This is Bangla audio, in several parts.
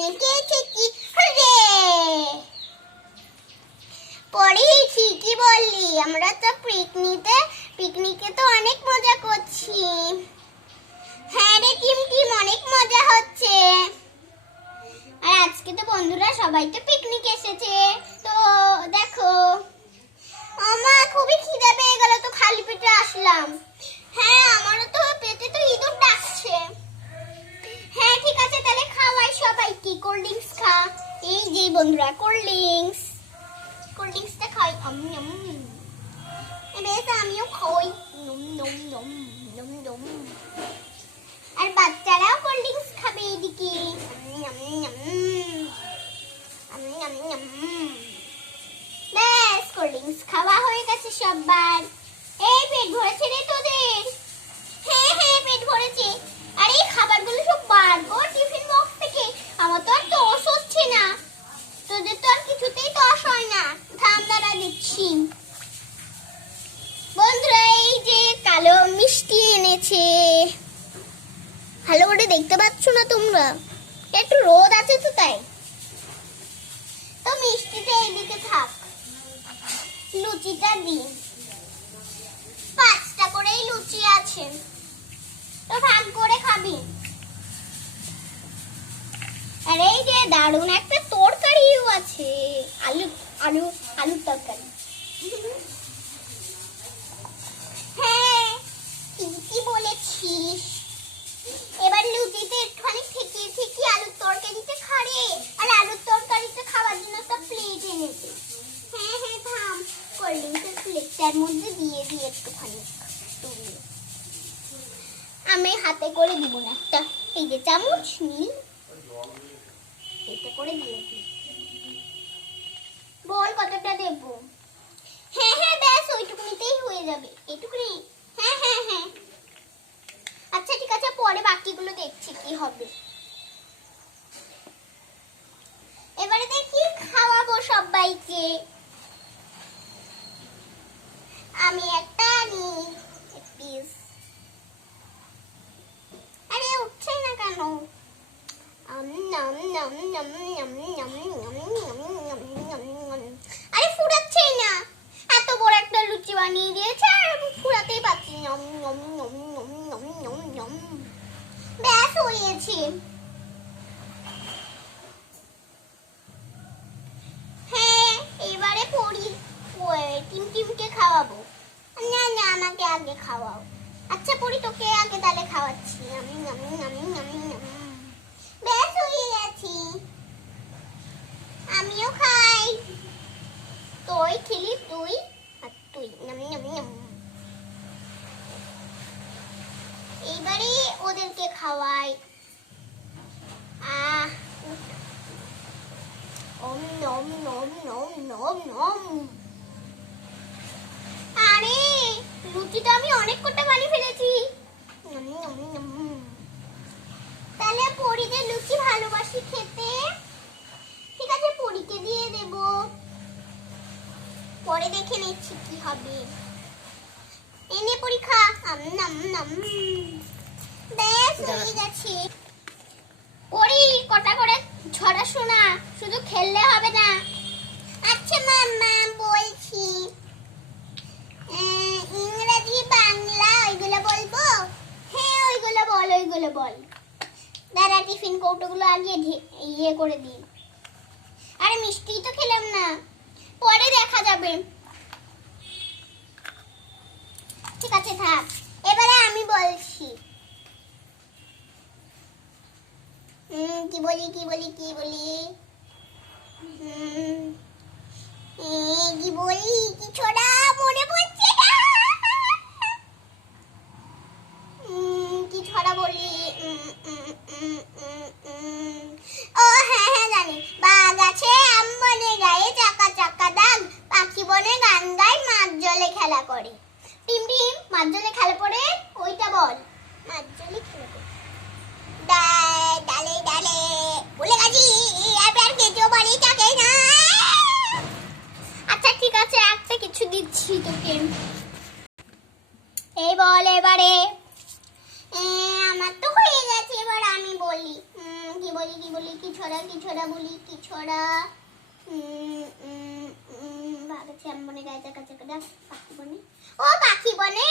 খেয়েছে কি রে পড়েছি কি বললি? আমরা তো পিকনিকে তো অনেক মজা করছি। হ্যাঁ রে টিম অনেক মজা হচ্ছে। আর আজকে তো বন্ধুরা সবাই তো পিকনিক এসেছে। তো দেখো আমার খুবই খিদে পেয়ে গেল, তো খালি পেটে আসলাম। হ্যাঁ আমারও তো পেটে তো ইঁদুর ডাকছে। হ্যাঁ ঠিক আছে তাহলে খাওয়াই সবাইকে। কোল্ড ড্রিঙ্কস খা। এই যে বন্ধুরা কোল্ড ড্রিঙ্কসটা খাই। বেশ আমিও খাই। আর বাচ্চারাও কোল্ড ড্রিঙ্কস খাবে এদিকে। ব্যাস কোল্ড ড্রিঙ্কস খাওয়া হয়ে গেছে সবার। এই পেট ভরেছে রে তোদের? হ্যাঁ পেট ভরেছে। আর এই খাবারগুলো সব বার কর টিফিন বক্স থেকে। আমার তো আর টস হচ্ছে না। তোদের তো আর কিছুতেই টস হয় না। থাম দাঁড়া দিচ্ছি। বন্ধুরা এই যে কালো মিষ্টি এনেছে। ভালো করে দেখতে পাচ্ছ না তোমরা? একটু রোদ আছে তো তাই। তো মিষ্টিটা এইদিকে থাক। লুচিটা দিই। 5টা করেই লুচি আছে, তো ভাগ করে খাবি। আর এই যে দারুণ একটা তরকারিও আছে। আলু তরকারি। হ্যাঁ ঠিকই বলেছিস। এবার লুচিতে একটুখানি থেকে আলুর তরকারিতে খারে। আর আলুর তরকারিতে খাওয়ার জন্য একটা প্লেট এনেছে। হ্যাঁ থাম। কোল্ড ড্রিঙ্কের প্লেটটার মধ্যে দিয়ে দিই একটুখানি। আমি হাতে করে দিব না, একটা এই যে চামচ নীল এটা করে দিয়ে দিই। বল কতটা দেব? হ্যাঁ ব্যাস ওইটুকুনিতেই হয়ে যাবে। এইটুকুনি? হ্যাঁ। আচ্ছা ঠিক আছে পরে বাকিগুলো দেখছি কি হবে। এবারে দেখি খাওয়াবো সবাইকে। আমি একটা নিই পিস। আরে উঠছে না কেন? আরে ফুরাচ্ছেই না। এত বড় একটা লুচি বানিয়ে দিয়েছে আর ফুরাতেই পাচ্ছি। ব্যাস হয়েছে। হ্যাঁ এবারে টিমকে খাওয়াবো। না আমাকে আগে খাওয়াও। আচ্ছা পরি তোকে আগে তাহলে খাওয়াচ্ছি। ব্যাস হয়ে গেছি। আমিও খাই। তুই খেলি তুই আর তুই। এইবারে ওদেরকে খাওয়াই। আরে লুচিটা আমি অনেক কটা বানিয়ে ফেলেছি। তাহলে পরিদের লুচি ভালোবাসি খেতে। ঠিক আছে পরিকে দিয়ে দেব। পরে দেখে নিচ্ছি কি হবে। এনে পরীক্ষা। ব্যাস হয়ে গেছে। পরি কটা করে ছড়া শোনা, শুধু খেললে হবে না। আচ্ছা মাম্মা বলছি। ইংরেজি বাংলা ওইগুলো বলবো? হ্যাঁ ওইগুলো বল। দাঁড়া টিফিন কৌটোগুলো আগে ইয়ে করে দিই। আরে মিষ্টি তো খেলাম না, পরে দেখা যাবে। ঠিক আছে থাক। এবারে আমি বলছি। কি বলি কি ছোড়া মনে পড়ছে না। কি ছড়া বলি? ও হ্যাঁ জানি। বাঘ আছে আম বনে গায়ে চাকা চাকা দাগ, পাখি বনে গান গায় মাছ জলে খেলা করে। টিম মাছ জলে খেলা পড়ে ওইটা বল। মাছ জলে খেলা করে ডালে ডালে ভুলে গেছি। আর কেঁচো বাড়ি থাকে না। আচ্ছা ঠিক আছে একটা কিছু দিচ্ছি তোকে। এই বল এবারে। আমার তো হয়ে গেছে, এবার আমি বলি। কি ছড়া বলি কি ছড়া ভাবছি আমি মনে গাইতে কাছে পাখি বনে ও পাখি বনে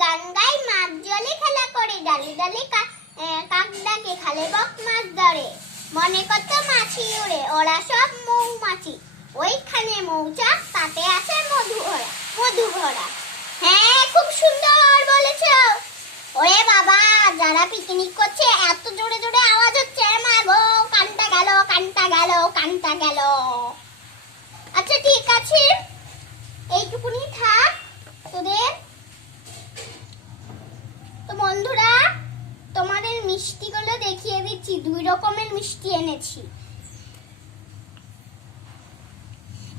গান গাই মাছ জলে খেলা করে ডালে ডালে কাক ডাকে খালে বক মাছ ধরে মনে কত মাছি উড়ে ওরা সব মৌমাছি ওইখানে মৌচাক তাতে আছে মধু ভরা হ্যাঁ খুব সুন্দর বলেছো ওরে বাবা যারা পিকনিক করছে এত জোরে জোরে আওয়াজ হচ্ছে মা গো কানটা গেল আচ্ছা ঠিক আছে এইটুকুনি থাক তোদের তো বন্ধুরা তোমাদের মিষ্টিগুলো দেখিয়ে দিচ্ছি 2 রকমের মিষ্টি এনেছি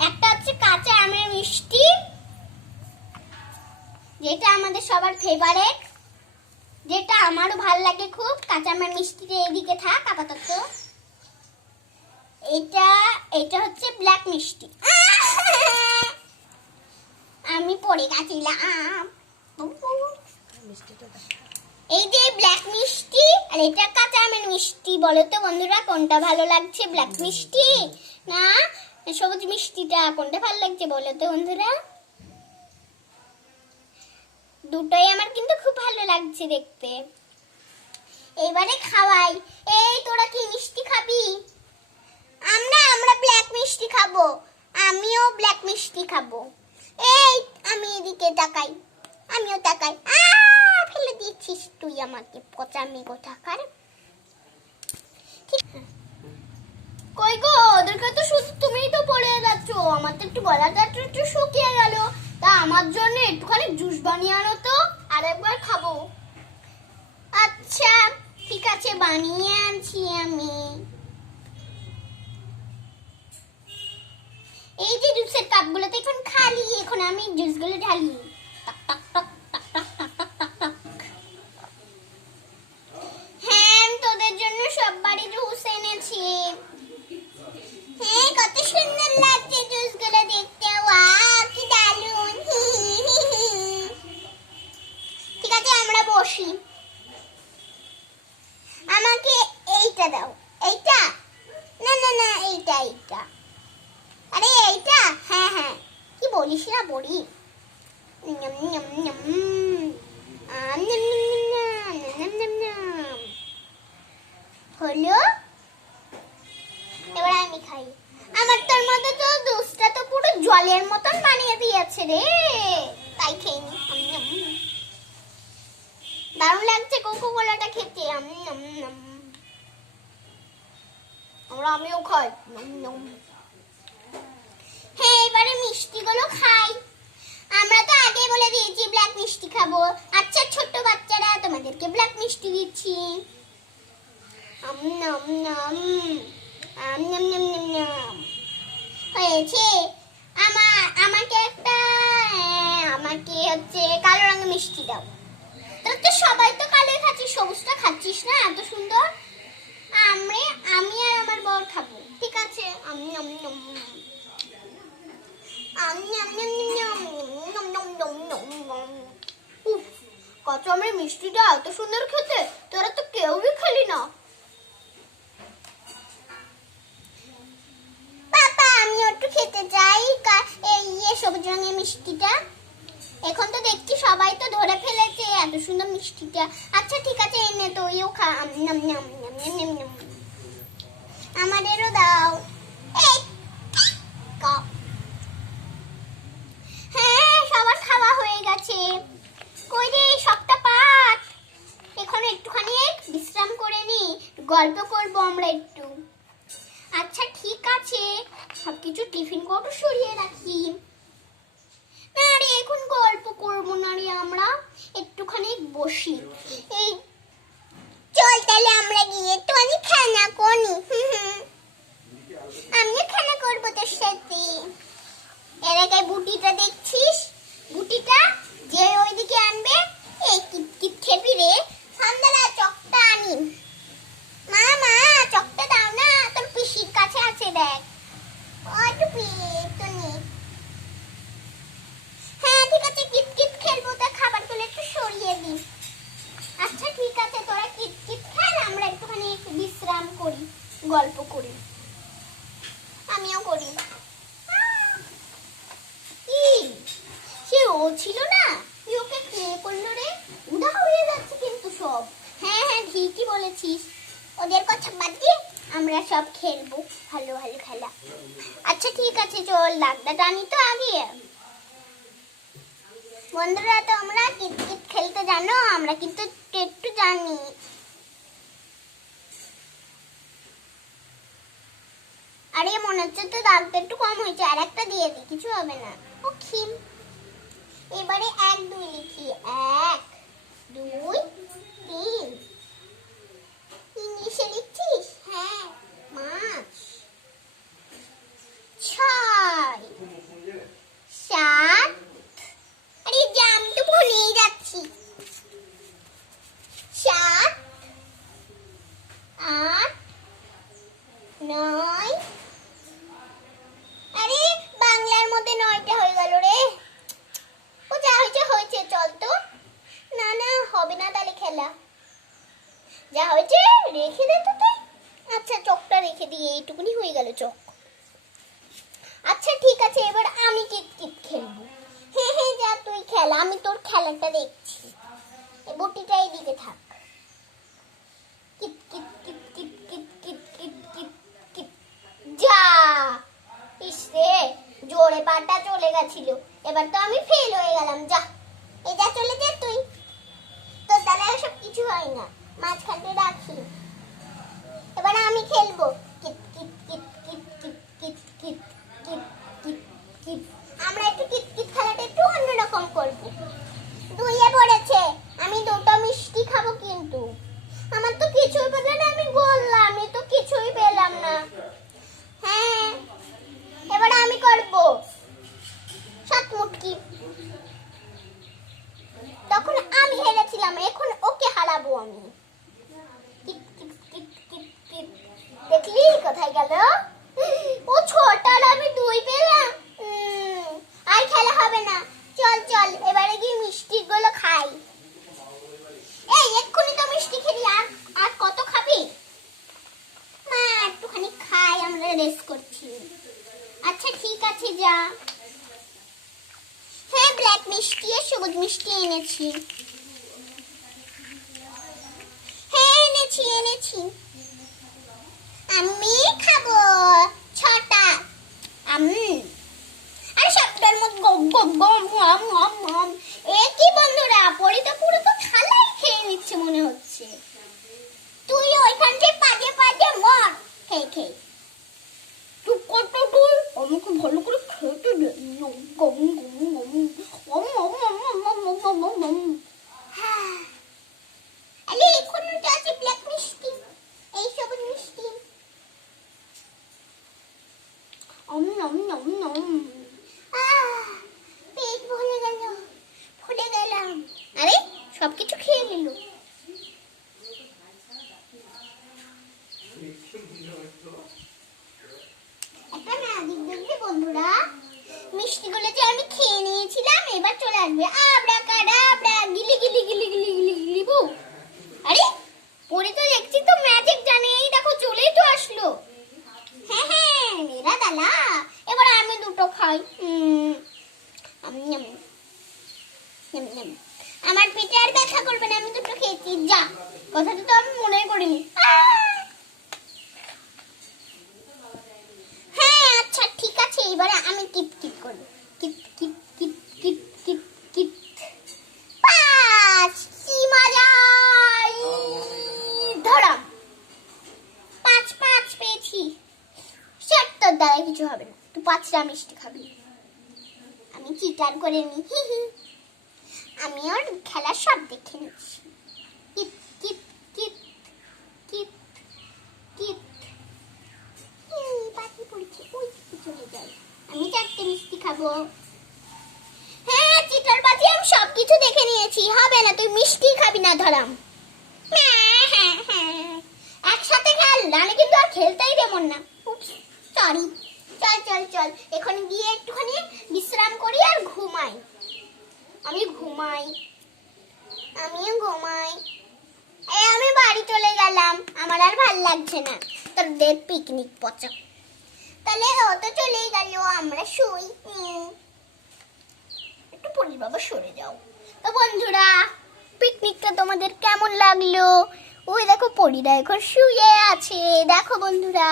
একটা হচ্ছে কাঁচা আমের মিষ্টি যেটা আমাদের সবার ফেভারিট যেটা আমারও ভালো লাগে খুব কাঁচা আমের মিষ্টিটা এদিকে থাক আপাতত এটা হচ্ছে ব্ল্যাক মিষ্টি আমি পড়ে গেছিলাম এই যে ব্ল্যাক মিষ্টি আর এটা কাঁচা আমের মিষ্টি বলো তো বন্ধুরা কোনটা ভালো লাগছে ব্ল্যাক মিষ্টি না সবুজ মিষ্টিটা কোনটা ভালো লাগছে বলো তো বন্ধুরা দুটোই আমার কিন্তু খুব ভালো লাগছে দেখতে এবারে খাওয়াই এই তোরা কি মিষ্টি খাবি আমরা ব্ল্যাক মিষ্টি খাবো আমিও ব্ল্যাক মিষ্টি খাবো এই আমি এদিকে তাকাই আমিও তাকাই ফেলে দিচ্ছিস তুই আমাকে পচা মেঘো থাকার কই গো ওদেরকে তো শুধু তুমিই তো পড়ে যাচ্ছ আমার তো একটু গলাটা একটু শুকিয়ে গেল তা আমার জন্য একটুখানি জুস বানিয়ে আনো তো আরেকবার খাবো আচ্ছা ঠিক আছে বানিয়ে আনছি আমি এই যে জুসের কাপগুলো তো এখন খালি এখন আমি জুসগুলো ঢালি হ্যাঁ তোদের জন্য সববারই জুস এনেছি হ্যাঁ কত সুন্দর লাগছে জুসগুলো দেখতে ওয়াও কি দারুণ ঠিক আছে আমরা বসি আমাকে এইটা দাও এইটা না এইটা আরে এইটা হ্যাঁ কি বলিস না বড়ি হলো এবার আমি খাই আমার তোর মধ্যে তো জুসটা তো পুরো জলের মতন বানিয়ে দিয়েছে রে তাই খেয়ে নি দারুণ লাগছে কোকো কোলাটা খেতে আমিও খাই হ্যাঁ এবারে মিষ্টিগুলো খাই আমরা তো আগে বলে দিয়েছি ব্ল্যাক মিষ্টি খাবো আচ্ছা ছোট্ট বাচ্চারা তোমাদেরকে ব্ল্যাক মিষ্টি দিচ্ছি হয়েছে আমাকে হচ্ছে কালো রঙের মিষ্টি দাও তোর তো সবাই তো কালো খাচ্ছিস সবুজটা খাচ্ছিস না এত সুন্দর আমি আর আমার বর খাবো ঠিক আছে কাঁচা আমের মিষ্টিটা এত সুন্দর খেতে তোরা তো কেউই খেলি না পাপা আমি একটু খেতে চাই এই সবুজ রঙের মিষ্টিটা এখন তো দেখছি সবাই তো ধরে ফেলেছে এত সুন্দর মিষ্টিটা আচ্ছা ঠিক আছে এনে তো ইও খা আমাদেরও দাও হ্যাঁ সবার খাওয়া হয়ে গেছে কই রে সবটা পাত এখন একটুখানি বিশ্রাম করে নি গল্প করবো আমরা একটু আচ্ছা ঠিক আছে সবকিছু টিফিন কৌটো সরিয়ে রাখি না রে এখন গল্প করবো না রে আমরা একটুখানি বসি এই চল তাহলে আমরা গিয়ে একটু অনেক খানা করি আমিও খানা করবো তোর সাথে এলাকায় বুটিটা দেখছিস বুটিটা যে ওইদিকে আনবে এই কিট খেবি রে সন্ধ্যালা চকটা আনি মা চকটা দাও না তোর পিসির কাছে আছে দেখ হ্যাঁ ঠিক আছে কিট খেলবো তা খাবারগুলো একটু সরিয়ে দিই আচ্ছা ঠিক আছে তোরা কিট খেল আমরা একটুখানি বিশ্রাম করি গল্প করি বলেছিস। ওদের কথা বাদ দিয়ে আমরা সব খেলবো ভালো ভালো খেলা। আচ্ছা ঠিক আছে, চল লাগটা টানি তো আগে। বন্ধুরা, তোমরা কিতকিত খেলতে জানো? আমরা কিন্তু একটু জানি। আরে মনে হচ্ছে তো দাগটা একটু কম হয়েছে, আর একটা দিয়ে দিই, কিছু হবে না। ও খিম। এবারে 1 2 লিখি। 1 2 3। ইংলিশে লিখছিস? হ্যাঁ। 5 6 7। আরে জাম তো ভুলেই যাচ্ছি। 7 8 9। আরে বাংলার মধ্যে 9টা হয়ে গেল রে। ও যা হয়েছে হয়েছে, চল তো। না না, হবে না তাহলে খেলা। যা হয়েছে রেখে দে তো তুই। আচ্ছা চকটা রেখে দিয়ে এইটুকুনি হয়ে গেল চক। আচ্ছা ঠিক আছে, এবার আমি কিতকিত খেলবো। হ্যাঁ হ্যাঁ, যা তুই খেলা, আমি তোর খেলাটা দেখছি। এই বটিটা এইদিকে থাক। কিত কিত কিত কিত কিত কিত কিত কিত কিত। যা, ইস রে, জোরে পাটা চলে গেছিল। এবার তো আমি ফেল হয়ে গেলাম। যা, এই যা চলে যা তুই। তোর দ্বারা সব কিছু হয় না, মাঝখানটা রাখি। এবার আমি খেলবো। কিত কিত কিত কিত কিত কিত কিত কিত কিত কিত। আমরা একটু কিতকিত খেলাটা একটু অন্যরকম করব। 2-এ পড়েছে, আমি 2টা মিষ্টি খাবো কিন্তু। আমার তো কিছুই পেলাম না, আমি বললাম আমি তো কিছুই পেলাম না। হ্যাঁ, এবার আমি করব 7 মুটকি। তখন আমি হেরেছিলাম, এখন ওকে হারাবো আমি। কিত কিত কিত কিত কিত। দেখলি কোথায় গেল? ও 6টার আমি 2 পেলাম। আর খেলা হবে না, চল চল এবারে গিয়ে মিষ্টিগুলো খাই। এই এক্ষুনি তো মিষ্টি খেলি, আর কত খাবি? মা একটুখানি খাই, আমরা রেস্ট করছি। আচ্ছা ঠিক আছে, যা। হ্যাঁ, ব্ল্যাক মিষ্টি আর সবুজ মিষ্টি এনেছি। হ্যাঁ এনেছি এনেছি। আমি খাবো 6টা। আর সবটার মধ্যে গম গম গম গম গম গম। এ কি বন্ধুরা, পরিটা পুরো তো থালাই খেয়ে নিচ্ছে মনে হচ্ছে। তুই ওইখানটায় পাজে পাজে মর খেয়ে খেয়ে। তুই কত তুই আমাকে ভালো করে খেতে দে। গম গম গম গম গম গম গম গম গম গম। আরে এখনো তো আছে ব্ল্যাক মিষ্টি, এই সবুজ মিষ্টি। পেট ভরে গেল, ফুলে গেলাম। আরে সবকিছু খেয়ে নিল। একটা না দেখবে বন্ধুরা, মিষ্টিগুলো যে আমি খেয়ে নিয়েছিলাম, এবার চলে আসবে আবড়া কাডাবড়া, গিলি গিলি গিলি গিলি গিলি গিলি বু। আরে পরে তো দেখছি তো ম্যাজিক জানে, এই দেখো চলেই তো আসলো। হ্যাঁ হ্যাঁ, মেরা দালা। এবার আমি 2টো খাই। আমার পেটে আর ব্যথা করবে না, আমি 2টো খেয়েছি। যা, কথাটা তো আমি মনে করিনি। হ্যাঁ আচ্ছা ঠিক আছে, এবারে আমি কিত কিত করবো। কিত কিত কিত কিত কিত কিত। 5, কি মজা! ধরাম 5 5 পেয়েছি। তোর দ্বারা কিছু হবে না, তুই 5টা মিষ্টি খাবি। আমি চিটার করে নি। আমি ওর খেলা সব দেখে নিচ্ছি। কিত কিত কিত কিত কিত। পাখি পড়ছে, ওই চলে যায়। আমি 4টে মিষ্টি খাবো। হ্যাঁ চিটার বাজি, আমি সব কিছু দেখে নিয়েছি। হবে না, তুই মিষ্টি খাবি না। ধরাম। একসাথে খেল, নাহলে কিন্তু আর খেলতেই দেবো না। সরি। চল চল চল, এখন গিয়ে একটুখানি বিশ্রাম করি আর ঘুমাই। আমিও ঘুমাই। আমি বাড়ি চলে গেলাম, আমার আর ভাল লাগছে না তোদের পিকনিক পচা। তাহলে ও তো চলেই গেল, আমরা শুই। একটু পরি বাবা, সরে যাও। তো বন্ধুরা, পিকনিকটা তোমাদের কেমন লাগলো ওই দেখো পরীরা এখন শুয়ে আছে। দেখো বন্ধুরা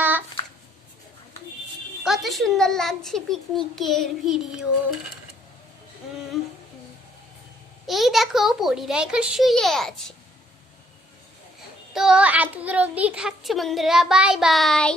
কত সুন্দর লাগছে পিকনিকের ভিডিও। এই দেখো পরীরা এখন শুয়ে আছে। তো এতদূর অবধি থাকছে বন্ধুরা, বাই বাই।